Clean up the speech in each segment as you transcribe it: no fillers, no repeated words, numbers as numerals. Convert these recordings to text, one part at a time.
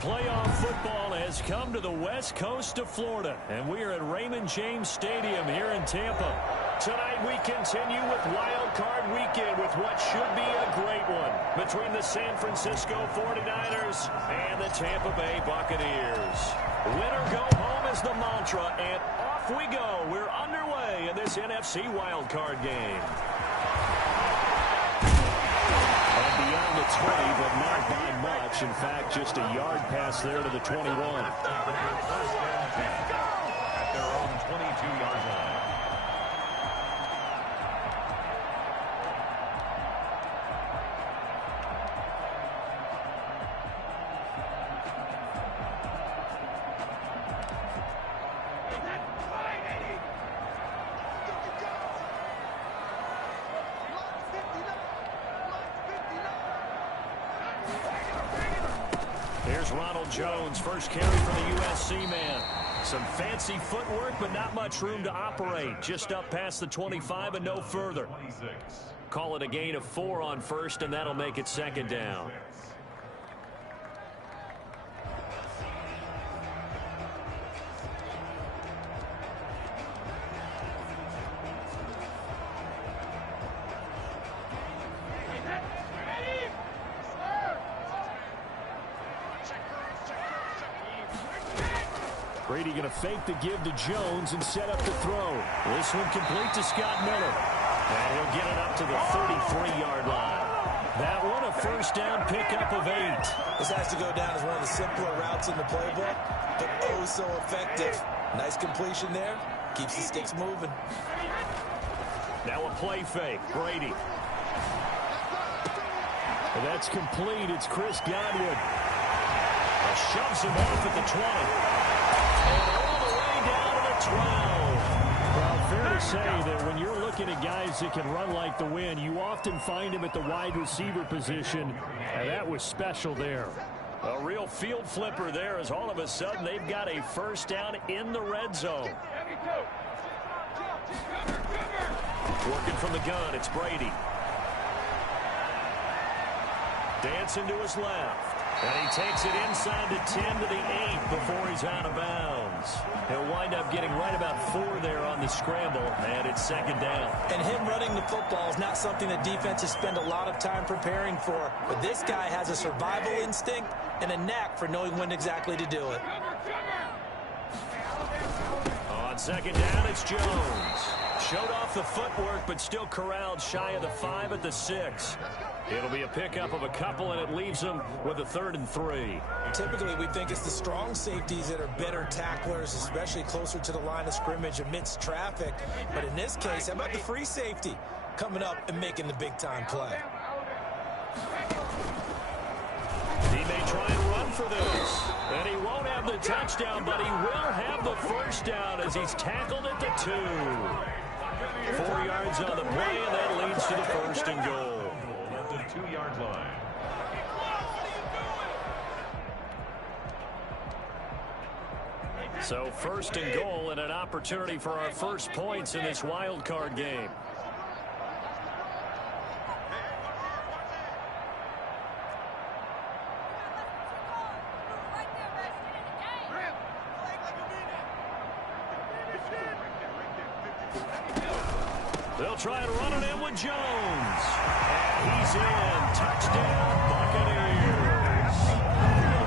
Playoff football has come to the west coast of Florida, and we are at Raymond James Stadium here in Tampa. Tonight we continue with Wild Card Weekend with what should be a great one between the San Francisco 49ers and the Tampa Bay Buccaneers. Win or go home is the mantra, and off we go. We're underway in this NFC Wild Card game. And beyond the 20, but not by much. In fact, just a yard pass there to the 21. At their own 22-yard line. Here's Ronald Jones, first carry for the USC man. Some fancy footwork, but not much room to operate. Just up past the 25 and no further. Call it a gain of 4 on first, and that'll make it second down. Brady going to fake the give to Jones and set up the throw. This one complete to Scott Miller. And he'll get it up to the 33-yard line. That one a first down pickup of 8. This has to go down as one of the simpler routes in the playbook, but oh so effective. Nice completion there. Keeps the sticks moving. Now a play fake. Brady. And that's complete. It's Chris Godwin. Shoves him off at the 20. And all the way down to the 12. Well, fair to say that when you're looking at guys that can run like the wind, you often find him at the wide receiver position, and that was special there. A real field flipper there as all of a sudden they've got a first down in the red zone. Working from the gun, it's Brady. Dancing to his left. And he takes it inside the 10 to the 8 before he's out of bounds. He'll wind up getting right about 4 there on the scramble, and it's second down. And him running the football is not something that defenses spend a lot of time preparing for. But this guy has a survival instinct and a knack for knowing when exactly to do it. On second down, it's Jones. Showed off the footwork, but still corralled shy of the 5 at the 6. It'll be a pickup of a couple, and it leaves them with a 3rd and 3. Typically, we think it's the strong safeties that are better tacklers, especially closer to the line of scrimmage amidst traffic. But in this case, how about the free safety coming up and making the big-time play? He may try and run for this. And he won't have the touchdown, but he will have the first down as he's tackled at the 2. 4 yards on the play, and that leads to the 1st and goal. 2-yard line. So 1st and goal and an opportunity for our first points in this wild card game. They'll try to run it in with Jones. He's in. Touchdown, Buccaneers.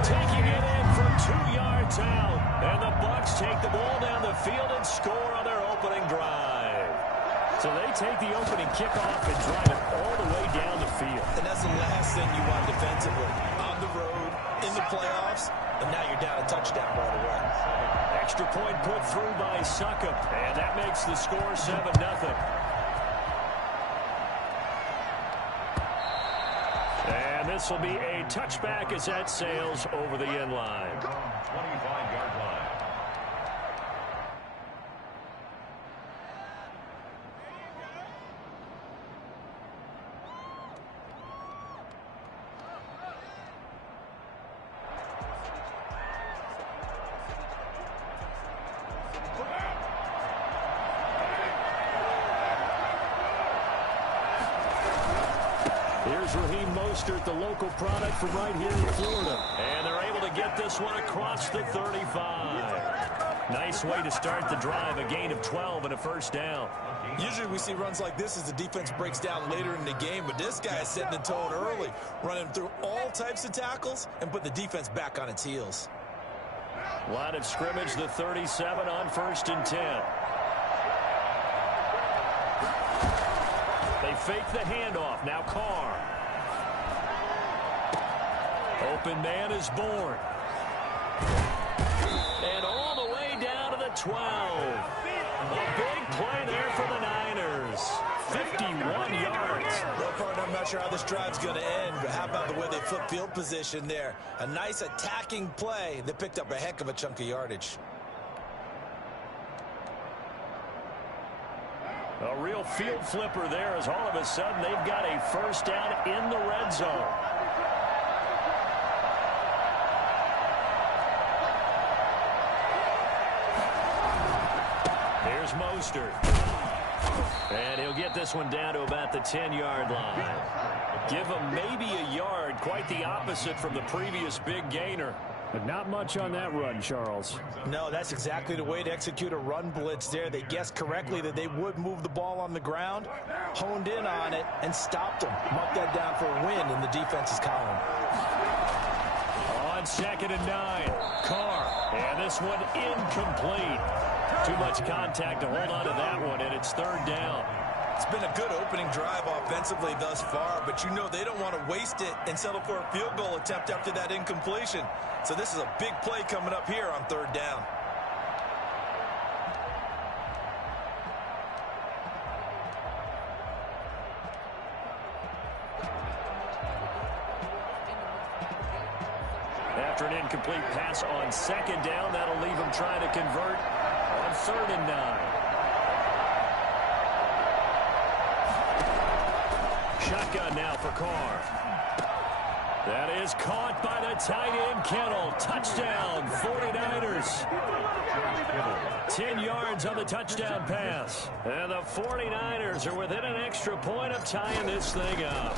Taking it in from 2 yards out. And the Bucs take the ball down the field and score on their opening drive. So they take the opening kickoff and drive it all the way down the field. And that's the last thing you want defensively. On the road, in the playoffs, and now you're down a touchdown right away. Extra point put through by Succop. And that makes the score 7-0. And this will be a touchback as that sails over the end line. 25-yard line. Here's Raheem Mostert, the local product from right here in Florida. And they're able to get this one across the 35. Nice way to start the drive, a gain of 12 and a first down. Usually we see runs like this as the defense breaks down later in the game, but this guy is setting the tone early, running through all types of tackles and put the defense back on its heels. Line of scrimmage, the 37 on 1st and 10. They fake the handoff. Now Carr. Open man is born. And all the way down to the 12. A big play there for the Niners. 51 yards. Well, partner, I'm not sure how this drive's going to end, but how about the way they flip field position there? A nice attacking play that picked up a heck of a chunk of yardage. A real field flipper there as all of a sudden they've got a first down in the red zone. Here's Mostert. And he'll get this one down to about the 10-yard line. Give him maybe a yard, quite the opposite from the previous big gainer. But not much on that run, Charles. No, that's exactly the way to execute a run blitz there. They guessed correctly that they would move the ball on the ground, honed in on it, and stopped them. Mark that down for a win in the defense's column. On 2nd and 9, Carr. And this one incomplete. Too much contact to hold on to that one, and it's 3rd down. It's been a good opening drive offensively thus far, but you know they don't want to waste it and settle for a field goal attempt after that incompletion. So this is a big play coming up here on 3rd down. After an incomplete pass on 2nd down, that'll leave them trying to convert on 3rd and 9. Shotgun now for Carr. That is caught by the tight end, Kittle. Touchdown, 49ers. 10 yards on the touchdown pass. And the 49ers are within an extra point of tying this thing up.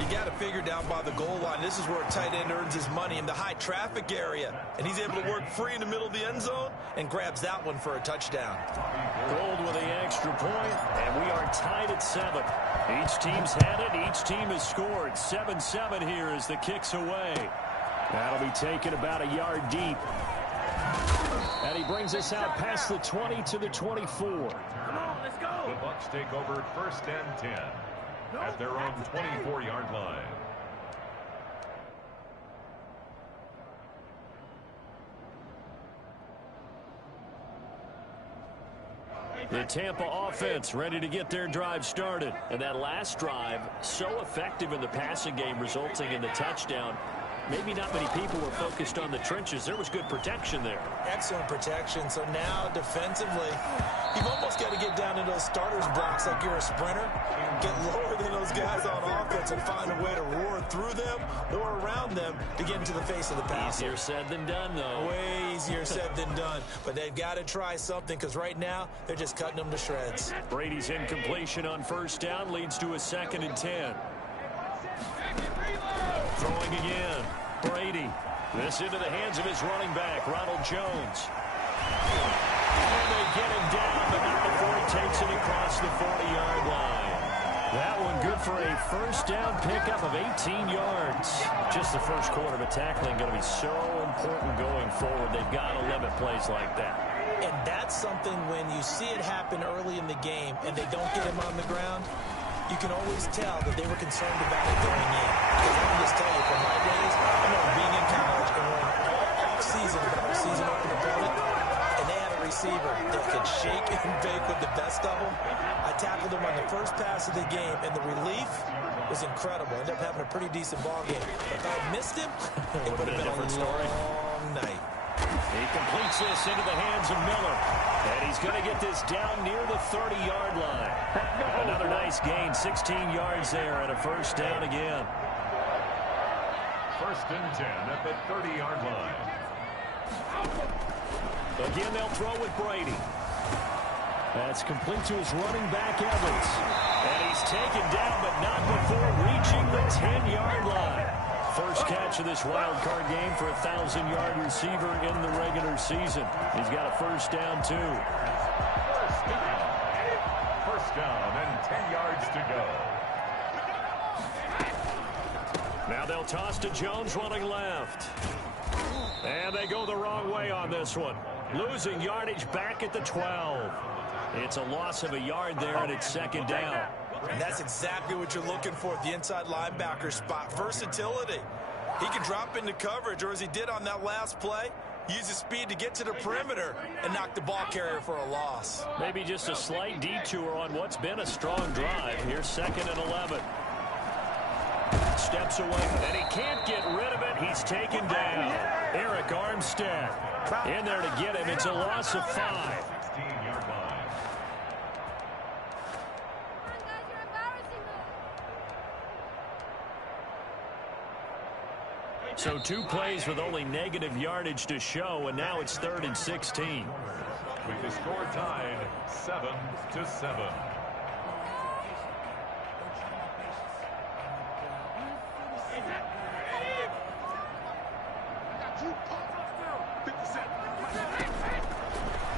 You got to figure down by the goal line. This is where a tight end earns his money, in the high traffic area. And he's able to work free in the middle of the end zone and grabs that one for a touchdown. Gold with the extra point, and we are tied at 7. Each team's had it. Each team has scored. 7-7 here as the kick's away. That'll be taken about a yard deep. And he brings us out past the 20 to the 24. Come on, let's go. The Bucs take over 1st and 10 at their own 24-yard line. The Tampa offense ready to get their drive started. And that last drive, so effective in the passing game, resulting in the touchdown. Maybe not many people were focused on the trenches. There was good protection there. Excellent protection. So now defensively, you've almost got to get down to those starters blocks like you're a sprinter. Get lower than those guys on offense and find a way to roar through them or around them to get into the face of the passer. Easier said than done, though. Way easier said than done. But they've got to try something, because right now they're just cutting them to shreds. Brady's incompletion on 1st down leads to a 2nd and 10. Throwing again. Brady. This into the hands of his running back, Ronald Jones. And they get him down, but not before he takes it across the 40-yard line. That one good for a first down pickup of 18 yards. Just the first quarter, but tackling going to be so important going forward. They've got to limit plays like that. And that's something when you see it happen early in the game and they don't get him on the ground, you can always tell that they were concerned about it going in. Because I can just tell you, from my days, I remember being in college and when all off-season, our season open opponent, and they had a receiver that could shake and bake with the best of them. I tackled him on the first pass of the game, and the relief was incredible. Ended up having a pretty decent ball game. But if I had missed him, it would have been a long night. He completes this into the hands of Miller. And he's going to get this down near the 30-yard line. Another nice gain, 16 yards there, and a first down again. 1st and 10 at the 30-yard line. Again, they'll throw with Brady. That's complete to his running back, Evans. And he's taken down, but not before reaching the 10-yard line. First catch of this wild card game for a 1,000-yard receiver in the regular season. He's got a first down, too. First down and 10 yards to go. Now they'll toss to Jones running left. And they go the wrong way on this one. Losing yardage back at the 12. It's a loss of a yard there, and it's second down. And that's exactly what you're looking for at the inside linebacker spot. Versatility. He can drop into coverage, or as he did on that last play, use his speed to get to the perimeter and knock the ball carrier for a loss. Maybe just a slight detour on what's been a strong drive. Here's 2nd and 11. Steps away, and he can't get rid of it. He's taken down. Eric Armstead in there to get him. It's a loss of 5. 16-yard line. So 2 plays with only negative yardage to show, and now it's 3rd and 16. With the score tied 7-7.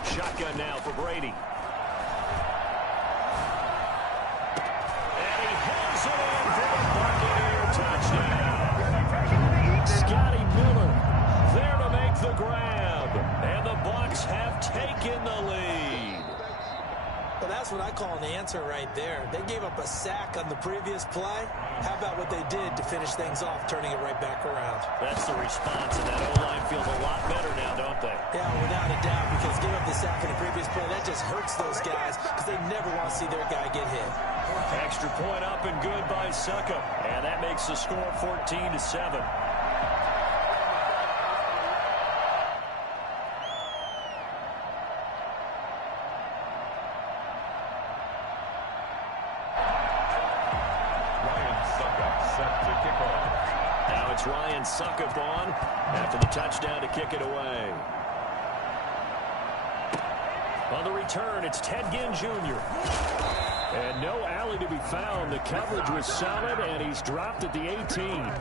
Shotgun now for Brady. And he hits it in for the Buccaneer touchdown. Scotty Miller there to make the grab. And the Bucs have taken the lead. Well, that's what I call an answer right there. They gave up a sack on the previous play. How about what they did to finish things off, turning it right back around? That's the response, and that O-line feels a lot better now, don't they? Yeah, without a doubt, because giving up the sack in the previous play, that just hurts those guys because they never want to see their guy get hit. Extra point up and good by Succop. And that makes the score 14-7. Ryan Succop on after the touchdown to kick it away. On the return, it's Ted Ginn Jr. And no alley to be found. The coverage was solid, and he's dropped at the 18.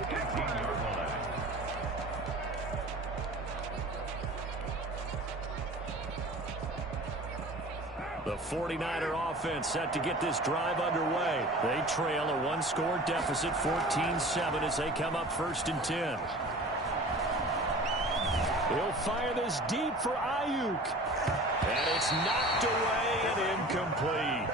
The 49er offense set to get this drive underway. They trail a 1-score deficit, 14-7, as they come up 1st and 10. He'll fire this deep for Ayuk. And it's knocked away and incomplete.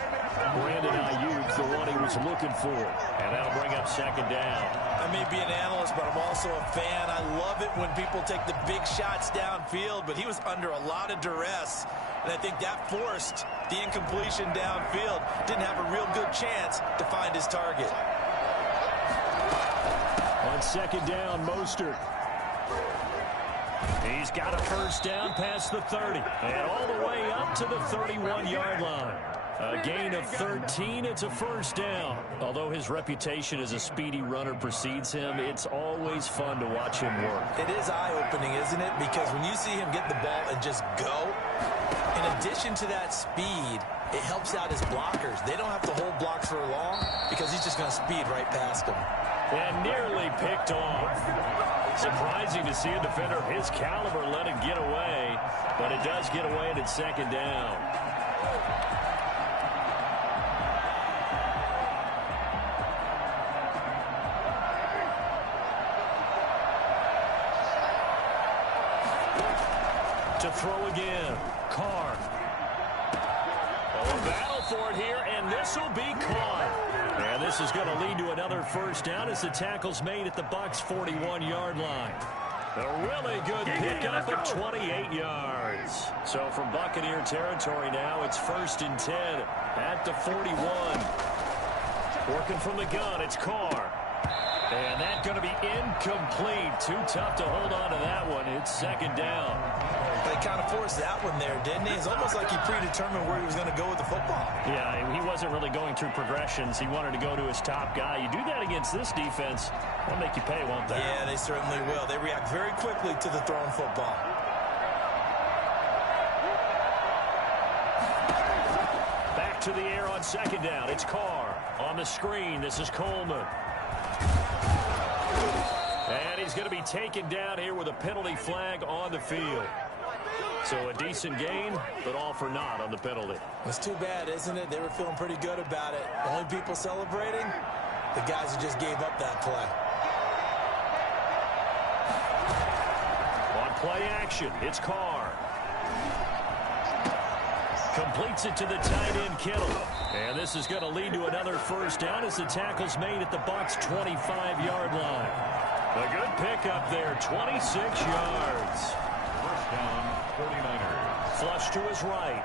Brandon Ayuk, the one he was looking for. And that'll bring up 2nd down. I may be an analyst, but I'm also a fan. I love it when people take the big shots downfield, but he was under a lot of duress. And I think that forced the incompletion downfield. Didn't have a real good chance to find his target. On 2nd down, Mostert. He's got a first down past the 30. And all the way up to the 31-yard line. A gain of 13. It's a first down. Although his reputation as a speedy runner precedes him, it's always fun to watch him work. It is eye-opening, isn't it? Because when you see him get the ball and just go, in addition to that speed, it helps out his blockers. They don't have to hold blocks for long because he's just going to speed right past them. And nearly picked off. Surprising to see a defender of his caliber let it get away, but it does get away and it's 2nd down. To throw again, Carr. Oh, a battle for it here, and this will be caught. And this is going to lead to another first down as the tackle's made at the Bucs' 41-yard line. A really good pickup of 28 yards. So from Buccaneer territory now, it's 1st and 10 at the 41. Working from the gun, it's Carr. And that's going to be incomplete. Too tough to hold on to that one. It's 2nd down. They kind of forced that one there, didn't he? It's almost like he predetermined where he was going to go with the football. Yeah, he wasn't really going through progressions. He wanted to go to his top guy. You do that against this defense, they'll make you pay, won't they? Yeah, they certainly will. They react very quickly to the thrown football. Back to the air on 2nd down. It's Carr on the screen. This is Coleman. And he's going to be taken down here with a penalty flag on the field. So a decent gain, but all for naught on the penalty. It's too bad, isn't it? They were feeling pretty good about it. Only people celebrating, the guys who just gave up that play. On play action, it's Carr. Completes it to the tight end, Kittle. And this is going to lead to another first down as the tackle's made at the Bucs' 25-yard line. A good pickup there, 26 yards. First down, 49ers. Flush to his right.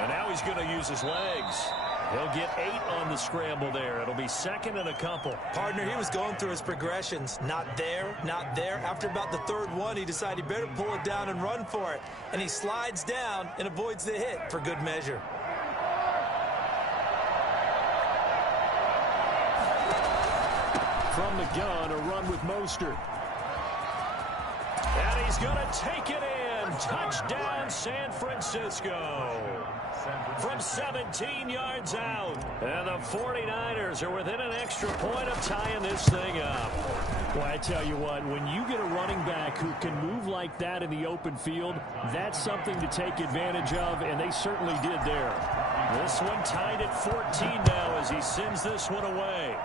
And now he's going to use his legs. He'll get 8 on the scramble there. It'll be second and a couple. Partner, he was going through his progressions. Not there, not there. After about the third one, he decided he better pull it down and run for it. And he slides down and avoids the hit for good measure. From the gun, a run with Mostert. And he's going to take it in. Touchdown, San Francisco. From 17 yards out. And the 49ers are within an extra point of tying this thing up. Well, I tell you what, when you get a running back who can move like that in the open field, that's something to take advantage of, and they certainly did there. This one tied at 14 now as he sends this one away.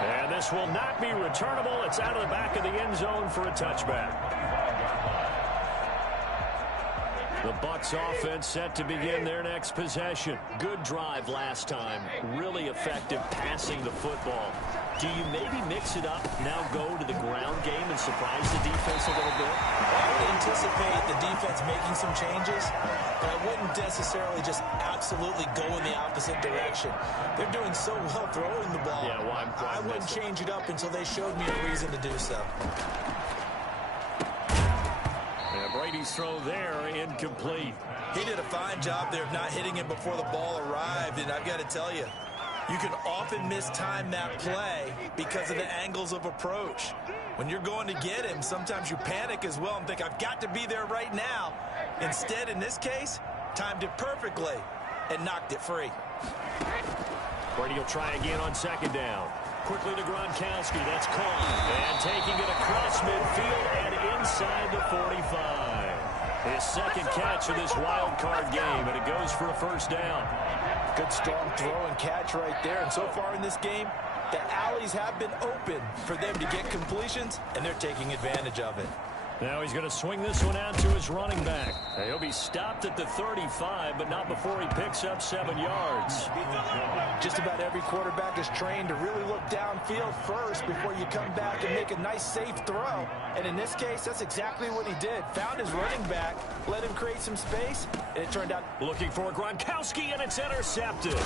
And this will not be returnable. It's out of the back of the end zone for a touchback. The Bucs offense set to begin their next possession. Good drive last time. Really effective passing the football. Do you maybe mix it up, now go to the ground game and surprise the defense a little bit? I would anticipate the defense making some changes, but I wouldn't necessarily just absolutely go in the opposite direction. They're doing so well throwing the ball. Yeah, well, I wouldn't change it up until they showed me a reason to do so. Brady's throw there, incomplete. He did a fine job there of not hitting him before the ball arrived, and I've got to tell you, you can often mistime that play because of the angles of approach. When you're going to get him, sometimes you panic as well and think, I've got to be there right now. Instead, in this case, timed it perfectly and knocked it free. Brady will try again on second down. Quickly to Gronkowski. That's caught. And taking it across midfield and inside the 45. His second catch of this wild card game, and it goes for a first down. Good strong throw and catch right there. And so far in this game, the alleys have been open for them to get completions, and they're taking advantage of it. Now he's going to swing this one out to his running back. He'll be stopped at the 35, but not before he picks up 7 yards. Just about every quarterback is trained to really look downfield first before you come back and make a nice, safe throw. And in this case, that's exactly what he did. Found his running back, let him create some space, and it turned out. Looking for Gronkowski, and it's intercepted.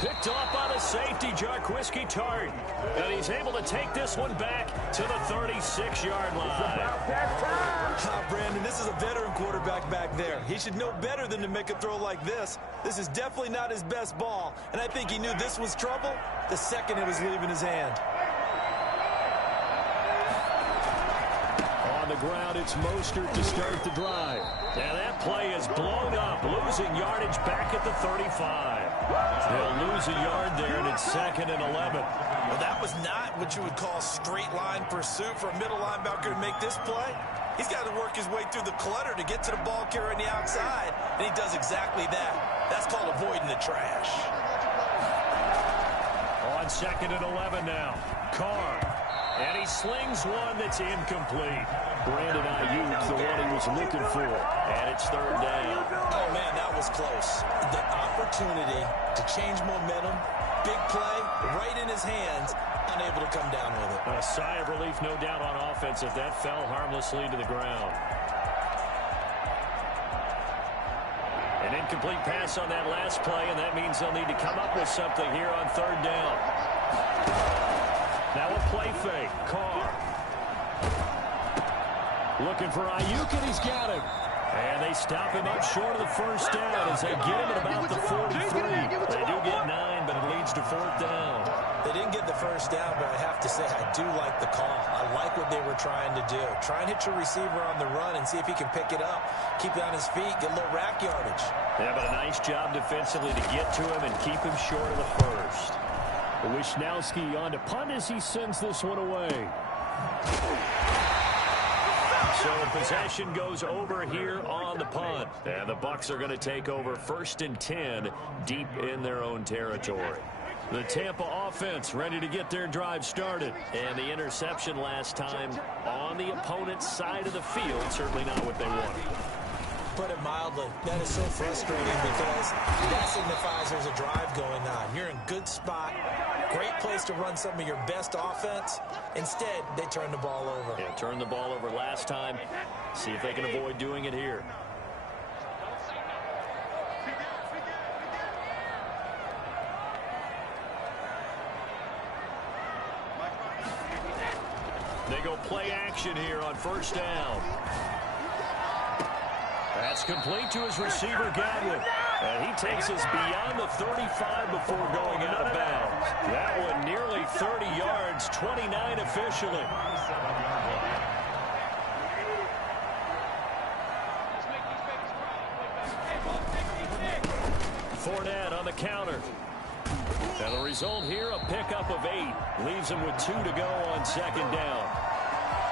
Picked off by the safety, Jarquiski Tart. And he's able to take this one back to the 36-yard line. Brandon, this is a veteran quarterback back there. He should know better than to make a throw like this. This is definitely not his best ball, and I think he knew this was trouble the second it was leaving his hand. On the ground, it's Mostert to start the drive. Now that play is blown up, losing yardage back at the 35. They'll lose a yard there, and it's second and 11. Well, that was not what you would call straight line pursuit for a middle linebacker to make this play. He's got to work his way through the clutter to get to the ball carrier on the outside, and he does exactly that. That's called avoiding the trash. On second and 11 now, Carr. And he slings one that's incomplete. Brandon Ayuk, the one he was looking for. And it's third down. Oh, man, that was close. The opportunity to change momentum, big play, right in his hands, unable to come down with it. A sigh of relief, no doubt, on offense if that fell harmlessly to the ground. An incomplete pass on that last play, and that means they'll need to come up with something here on third down. Now a play fake. Carr. Looking for Ayuk, and he's got him. And they stop him up short of the first down as they get him at about the 43. They do get 9, but it leads to fourth down. They didn't get the first down, but I have to say I do like the call. I like what they were trying to do. Try and hit your receiver on the run and see if he can pick it up. Keep it on his feet, get a little rack yardage. Yeah, but a nice job defensively to get to him and keep him short of the first. Wisnowski on to punt as he sends this one away. So possession goes over here on the punt. And the Bucs are going to take over 1st and 10 deep in their own territory. The Tampa offense ready to get their drive started. And the interception last time on the opponent's side of the field. Certainly not what they wanted. Put it mildly, that is so frustrating because that signifies there's a drive going on. You're in good spot, great place to run some of your best offense. Instead, they turn the ball over. Yeah, turned the ball over last time. See if they can avoid doing it here. They go play action here on 1st down. That's complete to his receiver, Godwin. And he takes us beyond the 35 before going out of bounds. That one nearly 30 yards, 29 officially. Fournette on the counter. And the result here, a pickup of 8. Leaves him with 2 to go on 2nd down.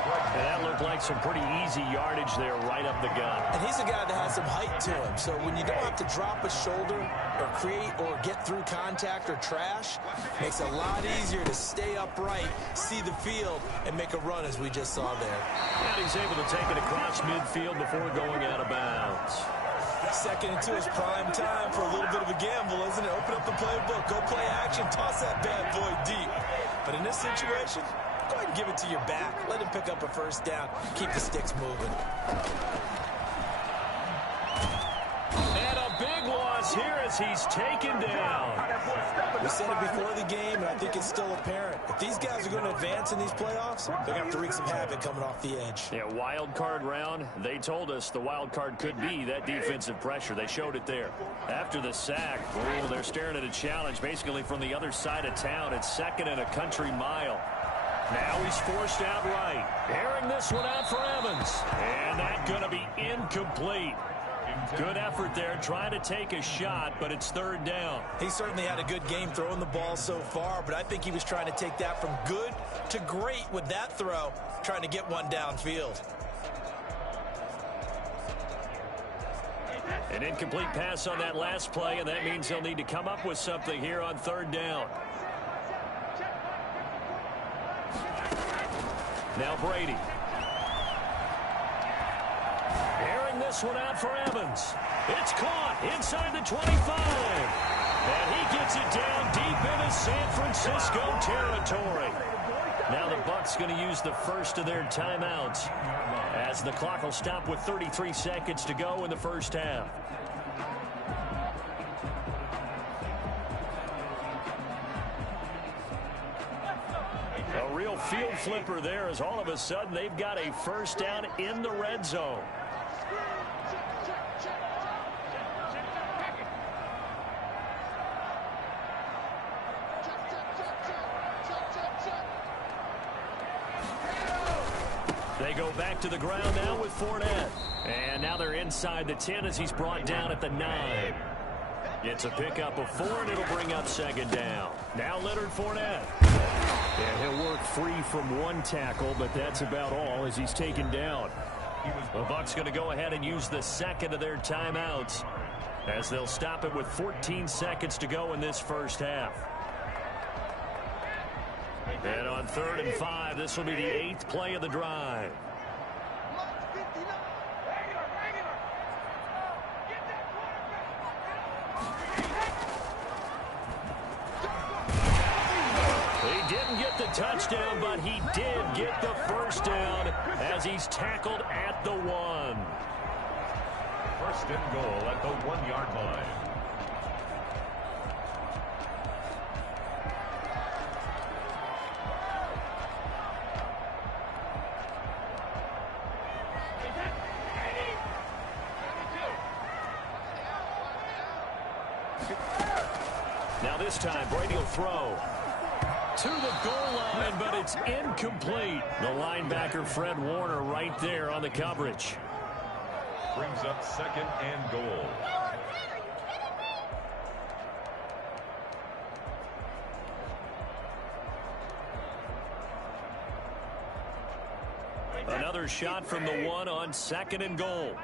And that looked like some pretty easy yardage there right up the gut. And he's a guy that has some height to him. So when you don't have to drop a shoulder or create or get through contact or trash, makes it a lot easier to stay upright, see the field, and make a run as we just saw there. And he's able to take it across midfield before going out of bounds. 2nd and 2 is prime time for a little bit of a gamble, isn't it? Open up the playbook, go play action, toss that bad boy deep. But in this situation, go ahead and give it to your back. Let him pick up a 1st down. Keep the sticks moving. And a big loss here as he's taken down. We said it before the game, and I think it's still apparent. If these guys are going to advance in these playoffs, they're going to have to wreak some havoc coming off the edge. Yeah, wild card round. They told us the wild card could be that defensive pressure. They showed it there. After the sack, oh, they're staring at a challenge basically from the other side of town. It's 2nd and a country mile. Now he's forced out right. Airing this one out for Evans. And that's going to be incomplete. Good effort there, trying to take a shot, but it's 3rd down. He certainly had a good game throwing the ball so far, but I think he was trying to take that from good to great with that throw, trying to get one downfield. An incomplete pass on that last play, and that means they'll need to come up with something here on 3rd down. Now Brady. Airing this one out for Evans. It's caught inside the 25. And he gets it down deep into San Francisco territory. Now the Bucs going to use the first of their timeouts as the clock will stop with 33 seconds to go in the 1st half. A real field flipper there as all of a sudden they've got a 1st down in the red zone. They go back to the ground now with Fournette. And now they're inside the 10 as he's brought down at the 9. It's a pickup of 4, and it'll bring up 2nd down. Now Leonard Fournette. And he'll work free from one tackle, but that's about all as he's taken down. The Bucs going to go ahead and use the 2nd of their timeouts as they'll stop it with 14 seconds to go in this 1st half. And on 3rd and 5, this will be the 8th play of the drive. He didn't get the touchdown, but he did get the 1st down as he's tackled at the 1. 1st and goal at the 1-yard line. Now this time, Brady will throw to the goal line, but it's incomplete. The linebacker, Fred Warner, right there on the coverage. Brings up 2nd and goal. Another shot from the one on 2nd and goal.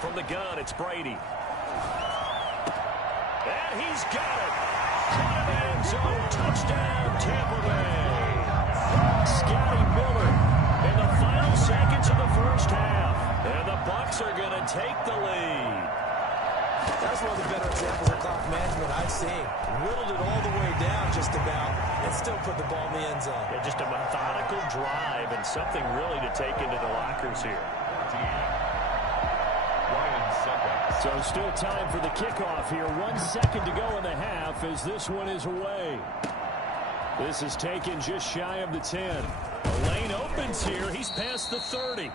From the gun, it's Brady. And he's got it. Caught in the end zone. Touchdown, Tampa Bay. Scotty Miller in the final seconds of the first half. And the Bucs are going to take the lead. That's one of the better examples of clock management I've seen. Whittled it all the way down just about and still put the ball in the end zone. Yeah, just a methodical drive and something really to take into the lockers here. So still time for the kickoff here. 1 second to go in the half as this one is away. This is taken just shy of the 10. The lane opens here. He's past the 30.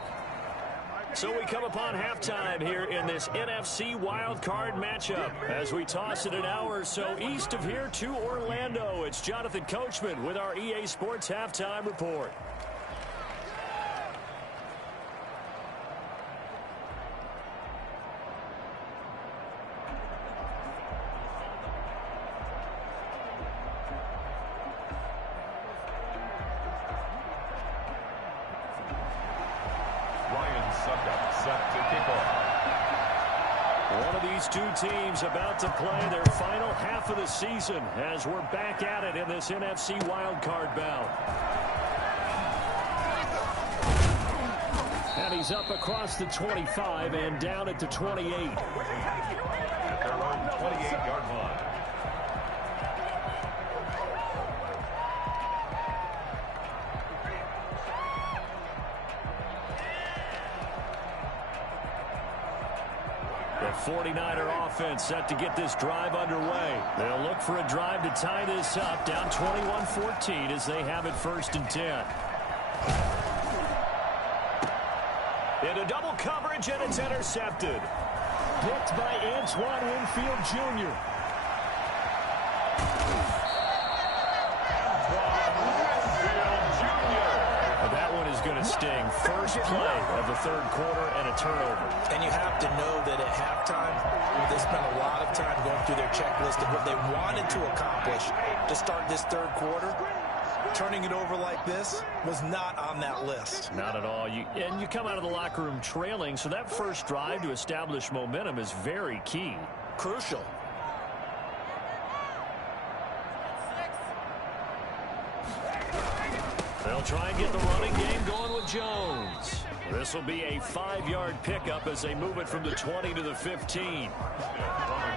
So we come upon halftime here in this NFC wildcard matchup. As we toss it an hour or so east of here to Orlando, it's Jonathan Coachman with our EA Sports Halftime Report. One of these two teams about to play their final half of the season as we're back at it in this NFC wildcard bout. And he's up across the 25 and down at the 28. At their own 28-yard line. The 49er offense set to get this drive underway. They'll look for a drive to tie this up, down 21-14 as they have it 1st and 10. Into double coverage, and it's intercepted. Picked by Antoine Winfield Jr. That one is going to sting. First play of the 3rd quarter and a turnover. And you have to know that at halftime, they spent a lot of time going through their checklist of what they wanted to accomplish to start this 3rd quarter. Turning it over like this was not on that list. Not at all. And you come out of the locker room trailing, so that first drive to establish momentum is very key. Crucial. They'll try and get the running game going with Jones. This will be a 5-yard pickup as they move it from the 20 to the 15.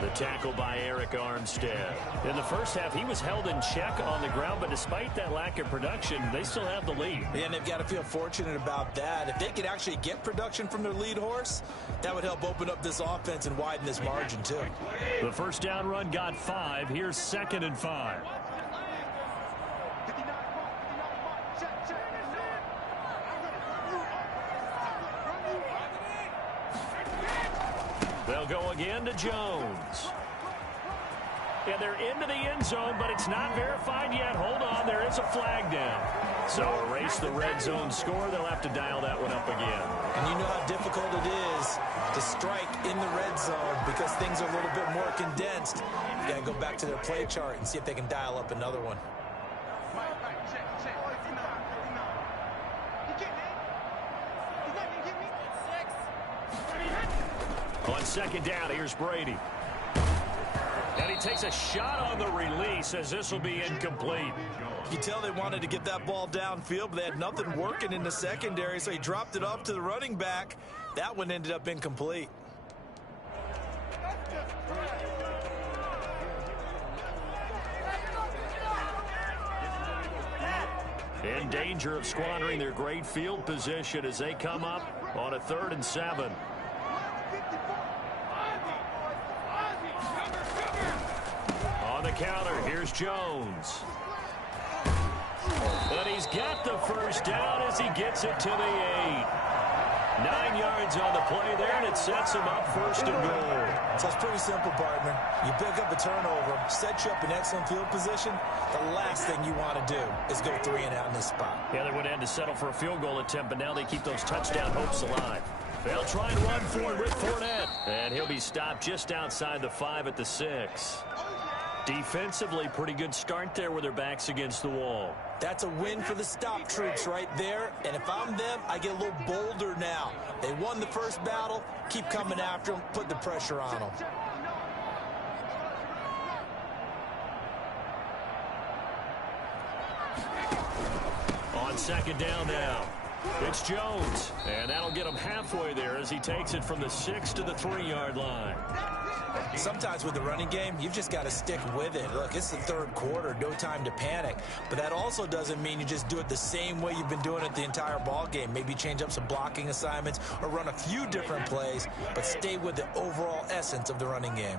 The tackle by Eric Armstead. In the first half, he was held in check on the ground, but despite that lack of production, they still have the lead. And they've got to feel fortunate about that. If they could actually get production from their lead horse, that would help open up this offense and widen this margin, too. The first down run got 5. Here's 2nd and 5. They'll go again to Jones. And they're into the end zone, but it's not verified yet. Hold on, there is a flag down. So erase the red zone score. They'll have to dial that one up again. And you know how difficult it is to strike in the red zone because things are a little bit more condensed. You got to go back to their play chart and see if they can dial up another one. On 2nd down, here's Brady. And he takes a shot on the release as this will be incomplete. You tell they wanted to get that ball downfield, but they had nothing working in the secondary, so he dropped it off to the running back. That one ended up incomplete. In danger of squandering their great field position as they come up on a 3rd and 7. On the counter, here's Jones. And he's got the first down as he gets it to the 8. 9 yards on the play there, and it sets him up first and goal. So it's pretty simple, partner. You pick up a turnover, set you up in excellent field position. The last thing you want to do is go 3 and out in this spot. Yeah, they would have to settle for a field goal attempt, but now they keep those touchdown hopes alive. They'll try and run for it with Fournette. And he'll be stopped just outside the 5 at the 6. Defensively, pretty good start there with their backs against the wall. That's a win for the stop troops right there. And if I'm them, I get a little bolder now. They won the first battle. Keep coming after them. Put the pressure on them. On second down now, it's Jones. And that'll get him halfway there as he takes it from the 6 to the 3-yard line. Sometimes with the running game, you've just got to stick with it. Look, it's the third quarter, no time to panic. But that also doesn't mean you just do it the same way you've been doing it the entire ball game. Maybe change up some blocking assignments or run a few different plays, but stay with the overall essence of the running game.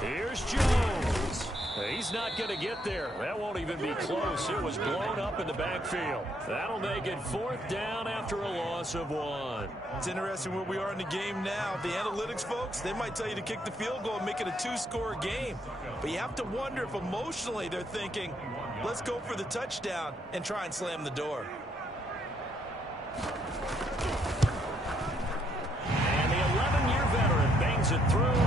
Here's Jones. He's not going to get there. That won't even be close. It was blown up in the backfield. That'll make it 4th down after a loss of 1. It's interesting where we are in the game now. The analytics folks, they might tell you to kick the field goal and make it a 2-score game. But you have to wonder if emotionally they're thinking, let's go for the touchdown and try and slam the door. And the 11-year veteran bangs it through.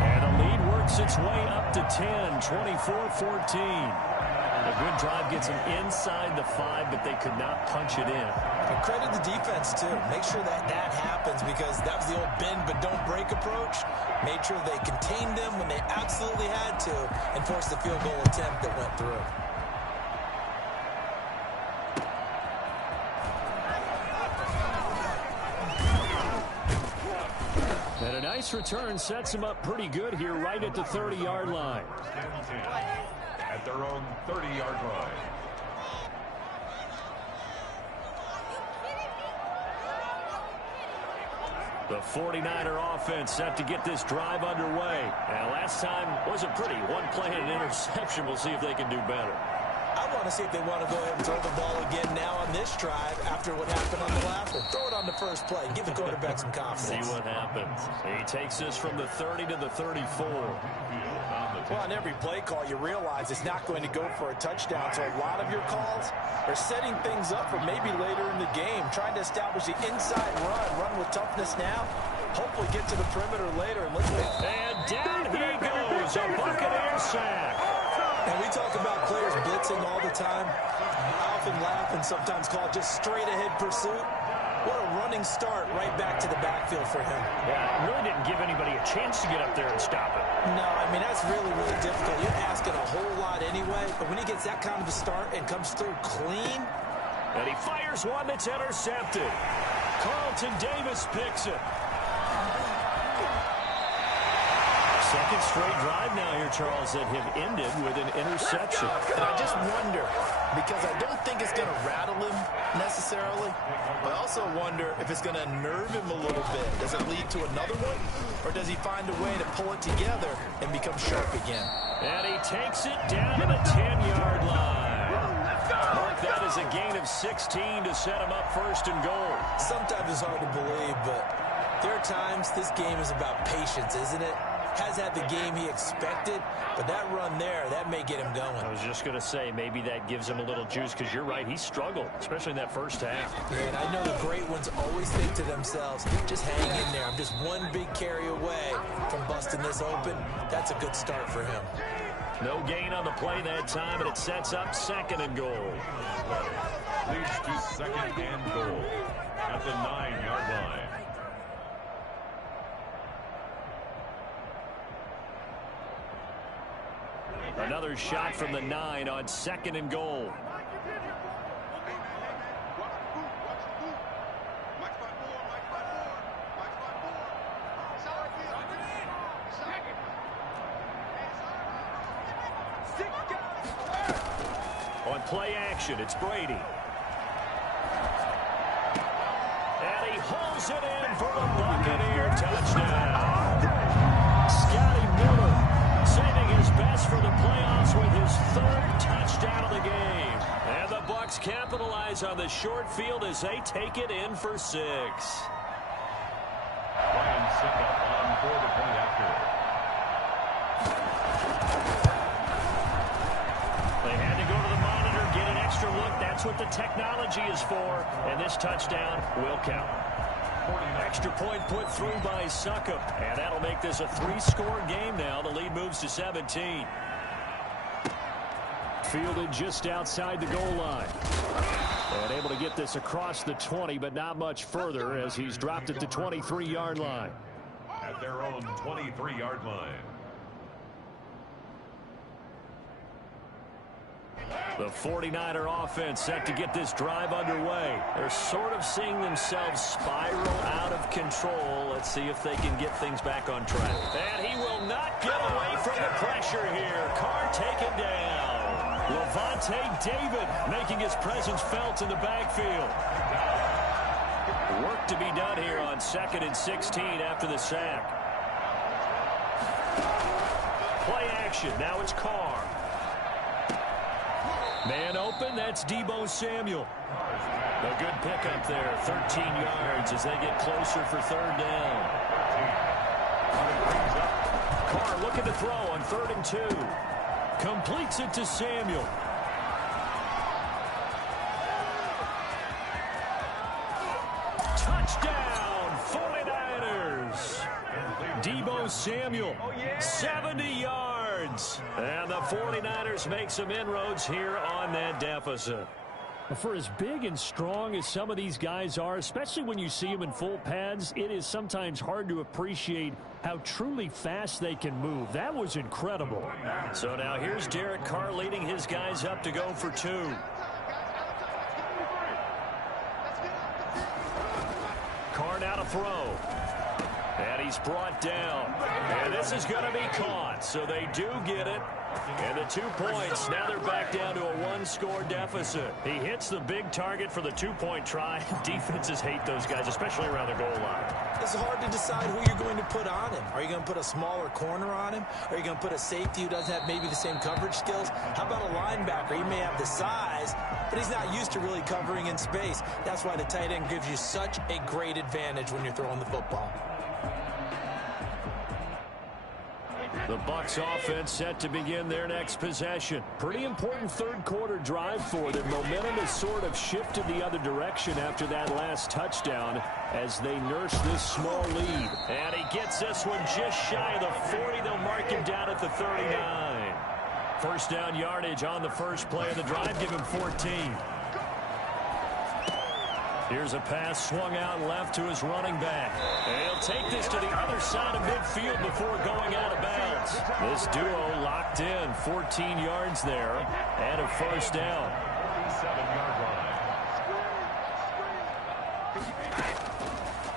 And the lead works its way up to 10, 24-14. A good drive gets them inside the 5, but they could not punch it in. And credit the defense, too. Make sure that happens because that was the old bend but don't break approach. Made sure they contained them when they absolutely had to and forced the field goal attempt that went through. And a nice return sets them up pretty good here right at the 30-yard line. At their own 30-yard line. The 49er offense set to get this drive underway. And last time wasn't pretty. One play and an interception. We'll see if they can do better. I want to see if they want to go ahead and throw the ball again now on this drive after what happened on the last one. Throw it on the first play. Give the quarterback some confidence. See what happens. He takes this from the 30 to the 34. Well, on every play call, you realize it's not going to go for a touchdown. So a lot of your calls are setting things up for maybe later in the game, trying to establish the inside run with toughness now. Hopefully get to the perimeter later. And down he goes. A Buccaneer sack. And we talk about players blitzing all the time. I often laugh and sometimes call it just straight-ahead pursuit. What a running start right back to the backfield for him. Yeah, it really didn't give anybody a chance to get up there and stop it. No, I mean, that's really, really difficult. You're asking a whole lot anyway, but when he gets that kind of a start and comes through clean. And he fires one that's intercepted. Carlton Davis picks it. Second straight drive now here, Charles, that have ended with an interception. And I just wonder, because I don't think it's going to rattle him necessarily, but I also wonder if it's going to nerve him a little bit. Does it lead to another one, or does he find a way to pull it together and become sharp again? And he takes it down to the 10-yard line. Mark that as a gain of 16 to set him up first and goal. Sometimes it's hard to believe, but there are times this game is about patience, isn't it? Has had the game he expected, but that run there, that may get him going. I was just going to say, maybe that gives him a little juice, because you're right, he struggled, especially in that first half. Yeah, and I know the great ones always think to themselves, just hang in there. I'm just one big carry away from busting this open. That's a good start for him. No gain on the play that time, and it sets up second and goal. Leads to second and goal at the 9-yard line. Another shot from the 9 on second and goal. On play action, it's Brady. And he holds it in for the Buccaneers. touchdown. Scotty Miller saving his best for the playoffs with his third touchdown of the game. And the Bucs capitalize on the short field as they take it in for 6. Ryan Suckup on for the point after. They had to go to the monitor, get an extra look. That's what the technology is for. And this touchdown will count. Extra point put through by Suckup. And that'll make this a 3-score game now. The lead moves to 17. Fielded just outside the goal line. And able to get this across the 20, but not much further as he's dropped at the 23-yard line. At their own 23-yard line. The 49er offense set to get this drive underway. They're sort of seeing themselves spiral out of control. Let's see if they can get things back on track. And he will not get away from the pressure here. Carr taken down. Levante David making his presence felt in the backfield. Work to be done here on 2nd and 16 after the sack. Play action. Now it's Carr. Man open, that's Deebo Samuel. A good pickup there, 13 yards as they get closer for 3rd down. Carr looking to throw on 3rd and 2. Completes it to Samuel. Touchdown, 49ers. Deebo Samuel, 70 yards. And the 49ers make some inroads here on that deficit. For as big and strong as some of these guys are, especially when you see them in full pads, it is sometimes hard to appreciate how truly fast they can move. That was incredible. So now here's Derek Carr leading his guys up to go for 2. Carr now to throw. And he's brought down. And this is going to be caught. So they do get it. And the 2 points, now they're back down to a 1-score deficit. He hits the big target for the 2-point try. Defenses hate those guys, especially around the goal line. It's hard to decide who you're going to put on him. Are you going to put a smaller corner on him? Are you going to put a safety who doesn't have maybe the same coverage skills? How about a linebacker? He may have the size, but he's not used to really covering in space. That's why the tight end gives you such a great advantage when you're throwing the football. The Bucs offense set to begin their next possession. Pretty important 3rd quarter drive for them. Momentum has sort of shifted the other direction after that last touchdown as they nurse this small lead. And he gets this one just shy of the 40. They'll mark him down at the 39. 1st down yardage on the first play of the drive. Give him 14. Here's a pass swung out left to his running back. And he'll take this to the other side of midfield before going out of bounds. This duo locked in, 14 yards there, and a 1st down. 47-yard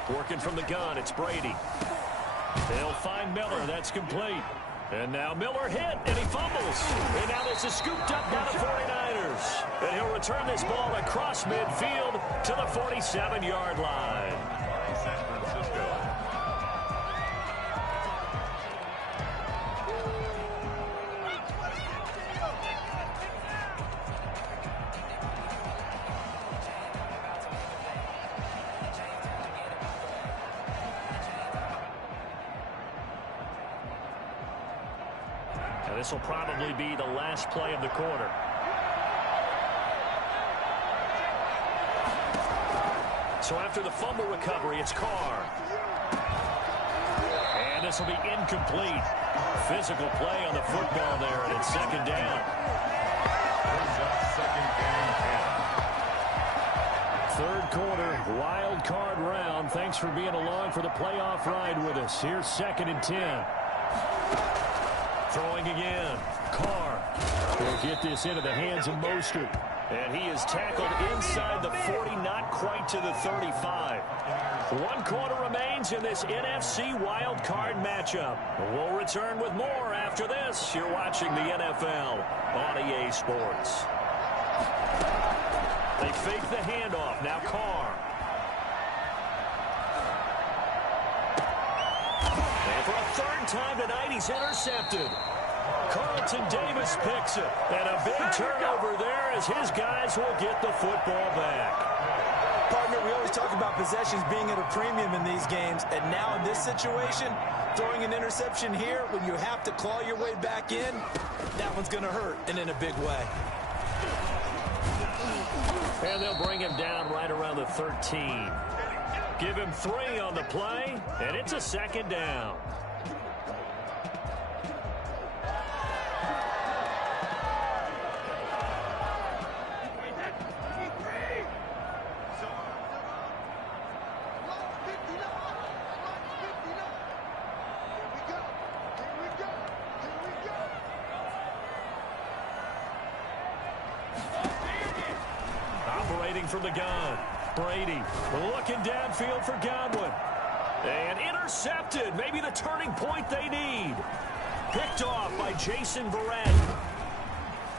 line. Working from the gun, it's Brady. They'll find Miller, that's complete. And now Miller hit, and he fumbles. And now this is scooped up by the 49ers. And he'll return this ball across midfield to the 47-yard line. San Francisco. This will probably be the last play of the quarter. So after the fumble recovery, it's Carr. And this will be incomplete. Physical play on the football there, and it's 2nd down. Brings up 2nd and 10. 3rd quarter, wild card round. Thanks for being along for the playoff ride with us. Here's 2nd and 10. Throwing again. Carr will get this into the hands of Mostert. And he is tackled inside the 40, not quite to the 35. 1 quarter remains in this NFC wild card matchup. We'll return with more after this. You're watching the NFL on EA Sports. They fake the handoff. Now Carr. third time tonight he's intercepted. Carlton Davis picks it. And a big turnover there as his guys will get the football back. Partner, we always talk about possessions being at a premium in these games, and now in this situation, throwing an interception here when you have to claw your way back in, that one's going to hurt, and in a big way. And they'll bring him down right around the 13. Give him 3 on the play, and it's a second down. From the gun, Brady looking downfield for Godwin. And intercepted, maybe the turning point they need. Picked off by Jason Verrett.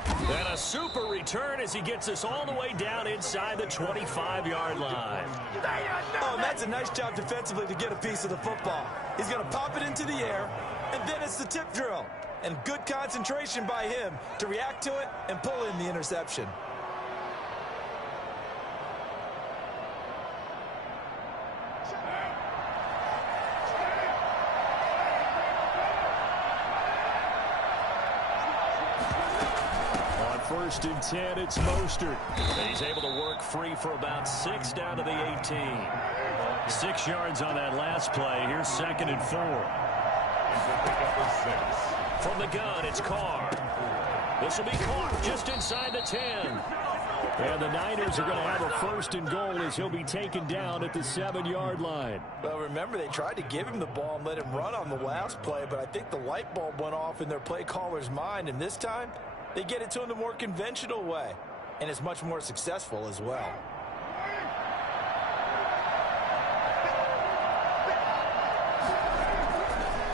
And a super return as he gets us all the way down inside the 25-yard line. Oh, that's a nice job defensively to get a piece of the football. He's going to pop it into the air, and then it's the tip drill. And good concentration by him to react to it and pull in the interception. First and 10, it's Mostert. And he's able to work free for about 6 down to the 18. 6 yards on that last play. Here's 2nd and 4. From the gun, it's Carr. This will be caught just inside the 10. And the Niners are going to have a 1st and goal as he'll be taken down at the 7-yard line. Well, remember, they tried to give him the ball and let him run on the last play, but I think the light bulb went off in their play caller's mind, and this time, they get it to him the more conventional way, and it's much more successful as well.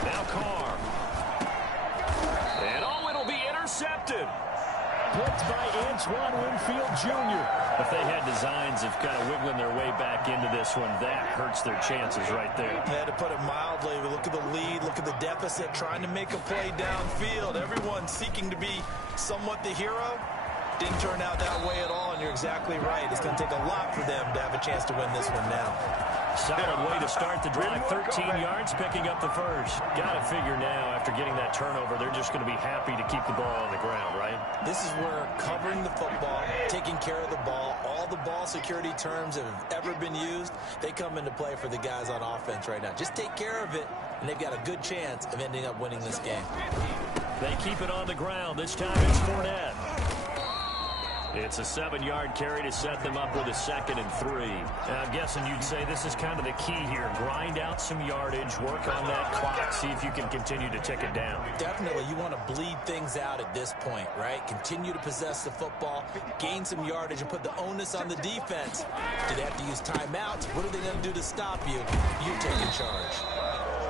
Now Carr. And oh, it'll be intercepted. Blitzed by Antoine Winfield Jr. If they had designs of kind of wiggling their way back into this one, that hurts their chances right there. Yeah, to put it mildly, we look at the lead, look at the deficit, trying to make a play downfield. Everyone seeking to be somewhat the hero. Didn't turn out that way at all, and you're exactly right. It's going to take a lot for them to have a chance to win this one now. Solid way to start the drive. 13 yards, picking up the first. Got to figure now, after getting that turnover, they're just going to be happy to keep the ball on the ground, right? This is where covering the football, taking care of the ball, all the ball security terms that have ever been used, they come into play for the guys on offense right now. Just take care of it, and they've got a good chance of ending up winning this game. They keep it on the ground. This time it's Fournette. It's a 7-yard carry to set them up with a 2nd and 3. Now, I'm guessing you'd say this is kind of the key here. Grind out some yardage, work on that clock, see if you can continue to tick it down. Definitely. You want to bleed things out at this point, right? Continue to possess the football, gain some yardage, and put the onus on the defense. Do they have to use timeouts? What are they going to do to stop you? You take in charge.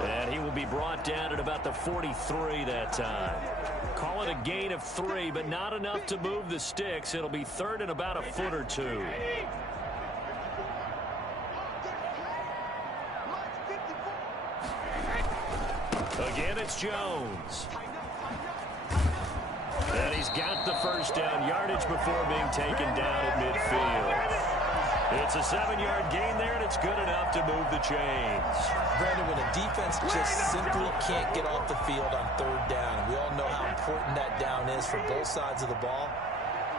And he will be brought down at about the 43 that time. Call it a gain of 3, but not enough to move the sticks. It'll be 3rd and about a foot or 2. Again, it's Jones. And he's got the first down, yardage before being taken down at midfield. It's a 7-yard gain there, and it's good enough to move the chains. Brandon, when a defense just simply can't get off the field on 3rd down, and we all know how important that down is for both sides of the ball,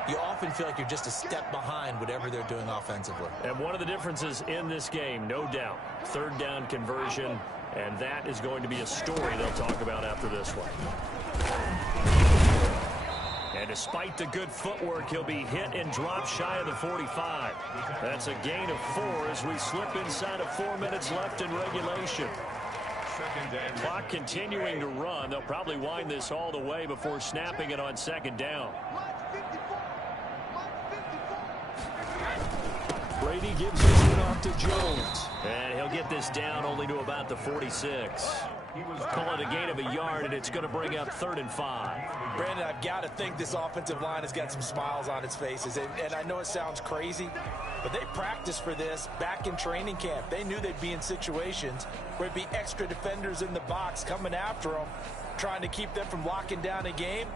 you often feel like you're just a step behind whatever they're doing offensively. And one of the differences in this game, no doubt, 3rd down conversion, and that is going to be a story they'll talk about after this one. And despite the good footwork, he'll be hit and dropped shy of the 45. That's a gain of 4 as we slip inside of 4 minutes left in regulation. Clock continuing to run. They'll probably wind this all the way before snapping it on 2nd down. Brady gives this one off to Jones. And he'll get this down only to about the 46. Call it a gain of a yard, and it's going to bring up 3rd and 5. Brandon, I've got to think this offensive line has got some smiles on its faces. And I know it sounds crazy, but they practiced for this back in training camp. They knew they'd be in situations where it'd be extra defenders in the box coming after them, trying to keep them from locking down a game.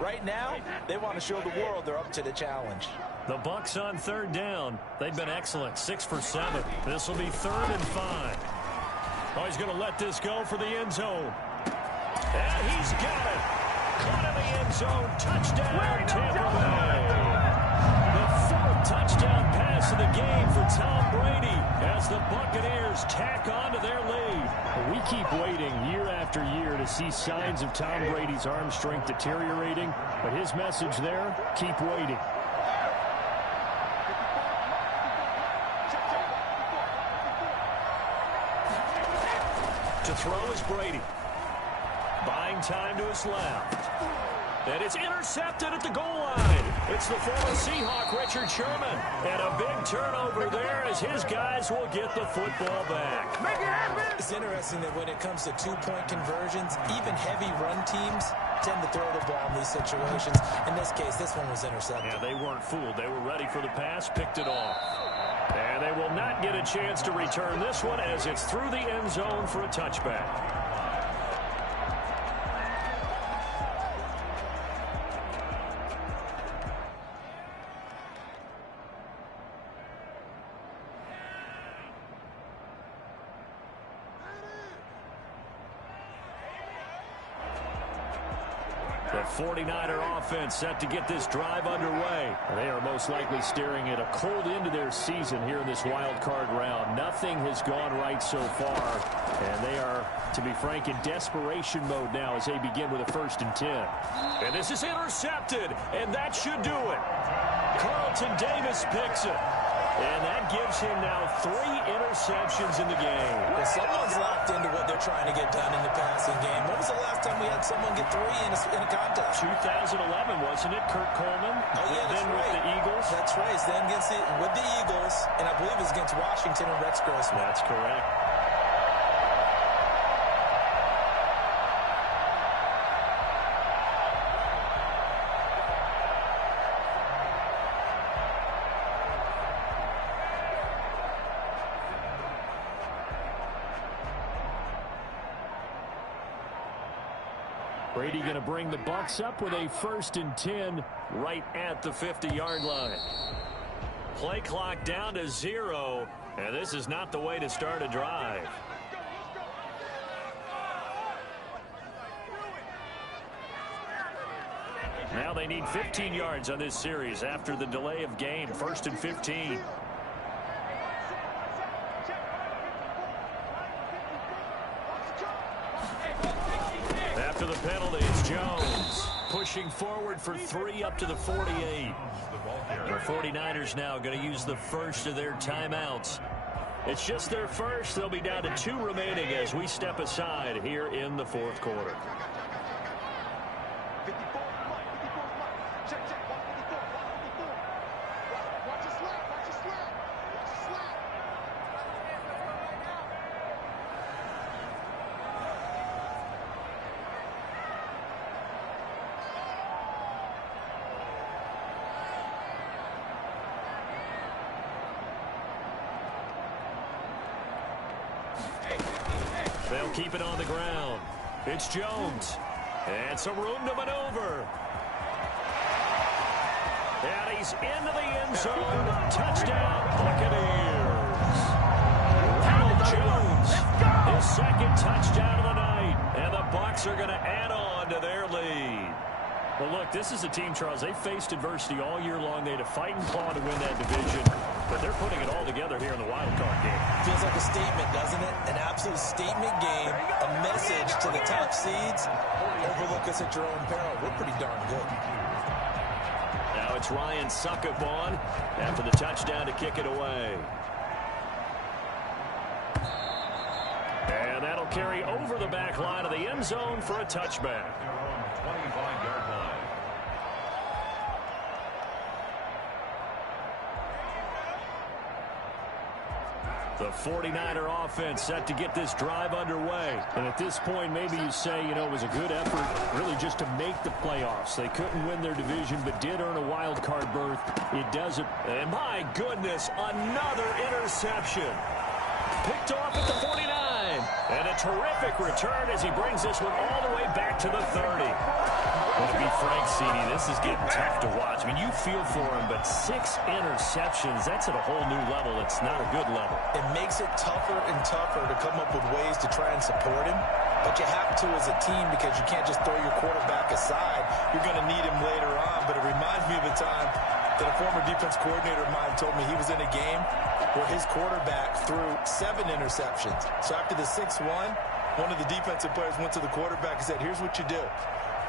Right now, they want to show the world they're up to the challenge. The Bucs on 3rd down. They've been excellent, 6 for 7. This will be 3rd and 5. Oh, he's going to let this go for the end zone. And he's got it. Caught in the end zone. Touchdown, Tampa Bay. The 4th touchdown pass of the game for Tom Brady as the Buccaneers tack on to their lead. We keep waiting year after year to see signs of Tom Brady's arm strength deteriorating, but his message there, keep waiting. To throw is Brady. Buying time to his left. And it's intercepted at the goal line. It's the former Seahawk, Richard Sherman. And a big turnover there as his guys will get the football back. It's interesting that when it comes to two-point conversions, even heavy run teams tend to throw the ball in these situations. In this case, this one was intercepted. Yeah, they weren't fooled. They were ready for the pass, picked it off. And they will not get a chance to return this one as it's through the end zone for a touchback. The 49er offense set to get this drive underway. They are most likely staring at a cold end to their season here in this wild card round. Nothing has gone right so far, and they are, to be frank, in desperation mode now as they begin with a 1st and 10. And this is intercepted, and that should do it. Carlton Davis picks it. And that gives him now 3 interceptions in the game. Well, someone's locked into what they're trying to get done in the passing game. When was the last time we had someone get 3 in a contest? 2011, wasn't it? Kurt Coleman. Oh, yeah, that's then right. with the Eagles. That's right. Then with the Eagles, and I believe it was against Washington and Rex Grossman. That's correct. Brady going to bring the Bucs up with a 1st and 10 right at the 50-yard line. Play clock down to 0, and this is not the way to start a drive. Now they need 15 yards on this series after the delay of game. 1st and 15. After the penalty, it's Jones pushing forward for 3 up to the 48. The 49ers now going to use the first of their timeouts. It's just their first. They'll be down to 2 remaining as we step aside here in the 4th quarter. They'll keep it on the ground. It's Jones. And some room to maneuver. And he's into the end zone. Touchdown, Buccaneers. Ronald Jones, his 2nd touchdown of the night. And the Bucs are going to add on to their lead. Well, look, this is a team, Charles. They faced adversity all year long. They had to fight and claw to win that division. But they're putting it all together here in the wild card game. Feels like a statement, doesn't it? An absolute statement game, a message to the top seeds. Overlook us at your own peril. We're pretty darn good. Now it's Ryan Suckup on after the touchdown to kick it away. And that'll carry over the back line of the end zone for a touchback. 25-yard line. The 49er offense set to get this drive underway. And at this point, maybe you say, you know, it was a good effort really just to make the playoffs. They couldn't win their division, but did earn a wild card berth. It doesn't. And my goodness, another interception. Picked off at the 49. And a terrific return as he brings this one all the way back to the 30. Well, to be frank, CD, this is getting tough to watch. I mean, you feel for him, but 6 interceptions, that's at a whole new level. It's not a good level. It makes it tougher and tougher to come up with ways to try and support him. But you have to as a team because you can't just throw your quarterback aside. You're going to need him later on. But it reminds me of a time that a former defense coordinator of mine told me he was in a game where his quarterback threw 7 interceptions. So after the 6-1, one of the defensive players went to the quarterback and said, here's what you do.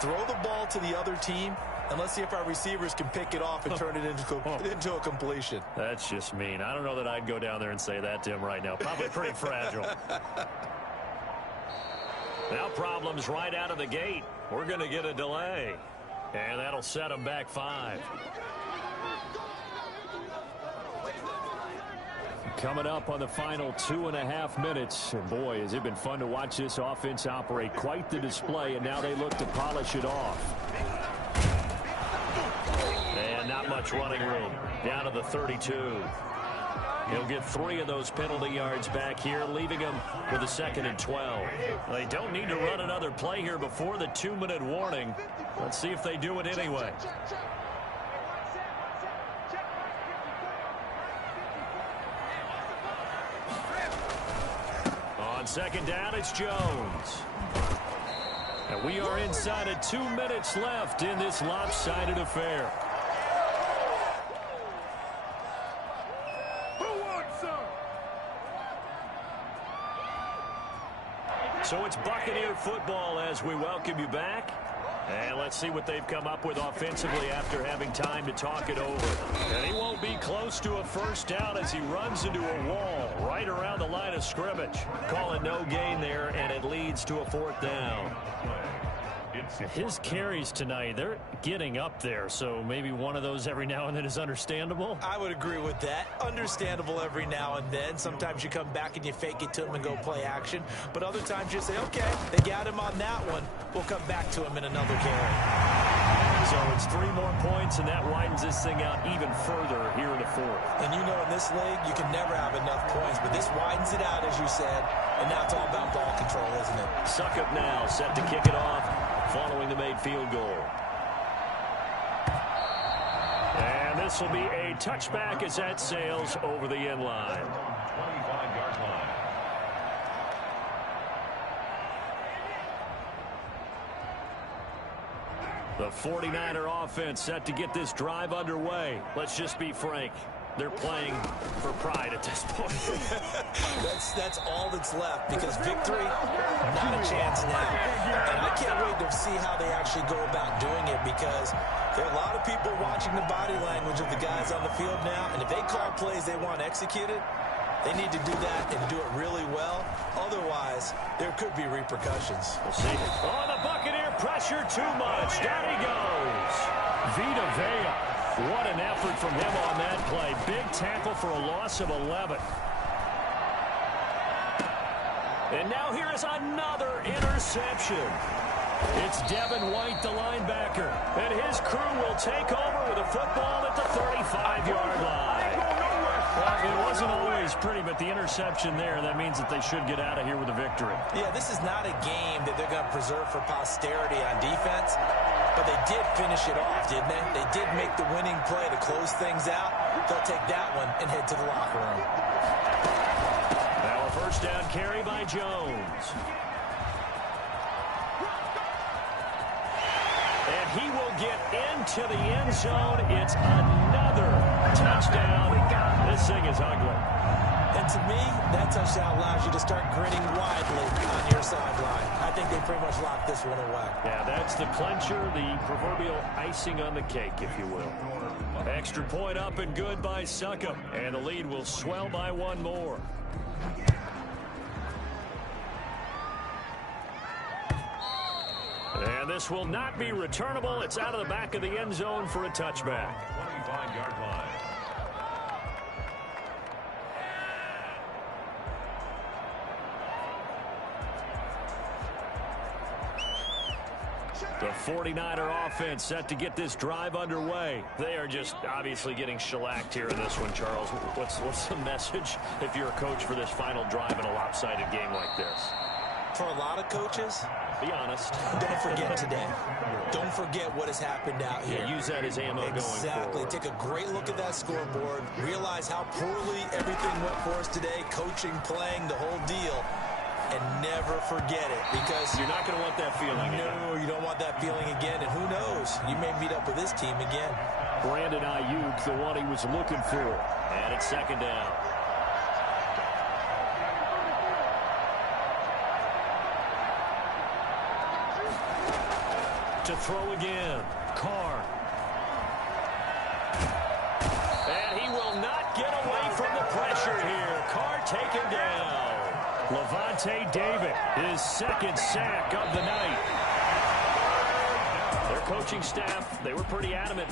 Throw the ball to the other team, and let's see if our receivers can pick it off and turn it into a completion. That's just mean. I don't know that I'd go down there and say that to him right now. Probably pretty fragile. Now problems right out of the gate. We're going to get a delay. And that'll set them back 5. Coming up on the final 2.5 minutes. And boy, has it been fun to watch this offense operate. Quite the display, and now they look to polish it off. And not much running room. Down to the 32. He'll get 3 of those penalty yards back here, leaving him with a 2nd and 12. They don't need to run another play here before the 2-minute warning. Let's see if they do it anyway. On 2nd down, it's Jones. And we are inside of 2 minutes left in this lopsided affair. So it's Buccaneer football as we welcome you back. And let's see what they've come up with offensively after having time to talk it over. And he won't be close to a first down as he runs into a wall right around the line of scrimmage. Call it no gain there, and it leads to a 4th down. His carries tonight, they're getting up there, so maybe one of those every now and then is understandable. I would agree with that. Understandable every now and then. Sometimes you come back and you fake it to him and go play action. But other times you say, okay, they got him on that one. We'll come back to him in another carry. So it's 3 more points, and that widens this thing out even further here in the 4th. And you know in this league, you can never have enough points. But this widens it out, as you said. And now it's all about ball control, isn't it? Succop now set to kick it off following the made field goal. And this will be a touchback as that sails over the end line. 25-yard line. The 49er offense set to get this drive underway. Let's just be frank. They're playing for pride at this point. That's all that's left because victory, not a chance now. And I can't wait to see how they actually go about doing it because there are a lot of people watching the body language of the guys on the field now. And if they call plays they want executed, they need to do that and do it really well. Otherwise, there could be repercussions. We'll see. Oh, the Buccaneer pressure too much. Down he goes. Vita Vea. What an effort from him on that play. Big tackle for a loss of 11. And now here is another interception. It's Devin White, the linebacker. And his crew will take over with a football at the 35-yard line. Well, it wasn't always pretty, but the interception there, that means that they should get out of here with a victory. Yeah, this is not a game that they're going to preserve for posterity on defense, but they did finish it off, didn't they? They did make the winning play to close things out. They'll take that one and head to the locker room. Now a first down carry by Jones. And he will get into the end zone. It's another touchdown. This thing is ugly. And to me, that touchdown allows you to start grinning widely on your sideline. I think they pretty much locked this one away. Yeah, that's the clincher, the proverbial icing on the cake, if you will. Extra point up and good by Succop. And the lead will swell by 1 more. And this will not be returnable. It's out of the back of the end zone for a touchback. 25-yard line. The 49er offense set to get this drive underway. They are just obviously getting shellacked here in this one, Charles. What's the message if you're a coach for this final drive in a lopsided game like this? For a lot of coaches, be honest. Don't forget today. Don't forget what has happened out here. Yeah, use that as ammo going forward. Exactly. Take a great look at that scoreboard. Realize how poorly everything went for us today. Coaching, playing, the whole deal. And never forget it, because you're not going to want that feeling again. No, you don't want that feeling again. And who knows? You may meet up with this team again. Brandon Ayuk, the one he was looking for. And it's second down. To throw again, Carr. And he will not get away from the pressure here. Carr taken down. Levante David, his second sack of the night. Their coaching staff, they were pretty adamant